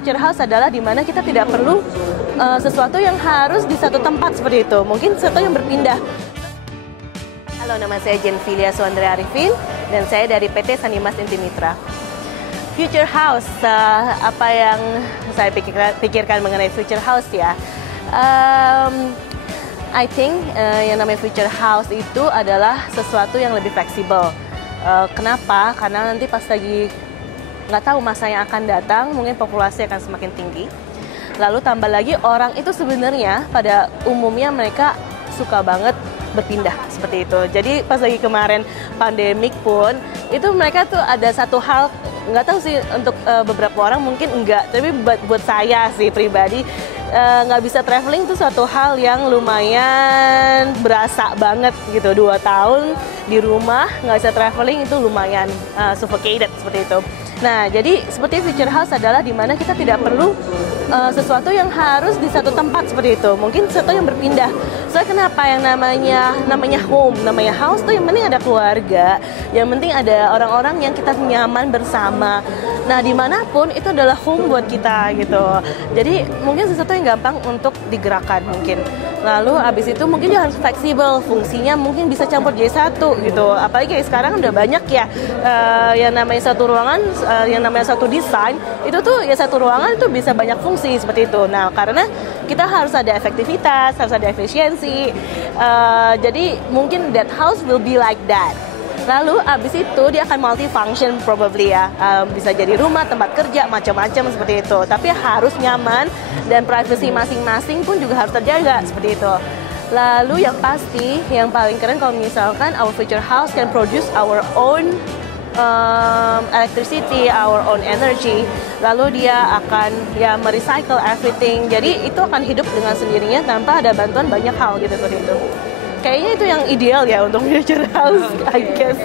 future house adalah dimana kita tidak perlu sesuatu yang harus di satu tempat seperti itu. Mungkin sesuatu yang berpindah. Halo, nama saya Jenfilia Suandria Arifin dan saya dari PT Sanimas Inti Mitra. Future house, apa yang saya pikirkan mengenai future house ya? I think yang namanya future house itu adalah sesuatu yang lebih fleksibel. Kenapa? Karena nanti pas lagi nggak tahu masa yang akan datang, mungkin populasi akan semakin tinggi. Lalu tambah lagi orang itu sebenarnya pada umumnya mereka suka banget berpindah seperti itu. Jadi pas lagi kemarin pandemik pun itu mereka tuh ada satu hal, nggak tahu sih untuk beberapa orang mungkin enggak, tapi buat saya sih pribadi nggak bisa traveling itu suatu hal yang lumayan berasa banget gitu. 2 tahun di rumah nggak bisa traveling itu lumayan suffocated seperti itu. Nah, jadi seperti future house adalah dimana kita tidak perlu sesuatu yang harus di satu tempat seperti itu. Mungkin sesuatu yang berpindah. Soalnya kenapa yang namanya home, namanya house tuh yang penting ada keluarga, yang penting ada orang-orang yang kita nyaman bersama. Nah, dimanapun itu adalah home buat kita gitu. Jadi mungkin sesuatu yang gampang untuk digerakkan mungkin. Lalu abis itu mungkin dia harus fleksibel, fungsinya mungkin bisa campur jadi satu gitu. Apalagi kayak sekarang udah banyak ya yang namanya satu ruangan, yang namanya satu desain itu tuh ya satu ruangan itu bisa banyak fungsi seperti itu. Nah, karena kita harus ada efektivitas, harus ada efisiensi. Jadi mungkin that house will be like that. Lalu abis itu dia akan multifunction probably ya, bisa jadi rumah, tempat kerja, macam-macam seperti itu. Tapi harus nyaman dan privacy masing-masing pun juga harus terjaga seperti itu. Lalu yang pasti, yang paling keren kalau misalkan our future house can produce our own electricity, our own energy. Lalu dia akan ya merecycle everything. Jadi itu akan hidup dengan sendirinya tanpa ada bantuan banyak hal gitu seperti itu. Kayaknya itu yang ideal ya untuk future house, I guess.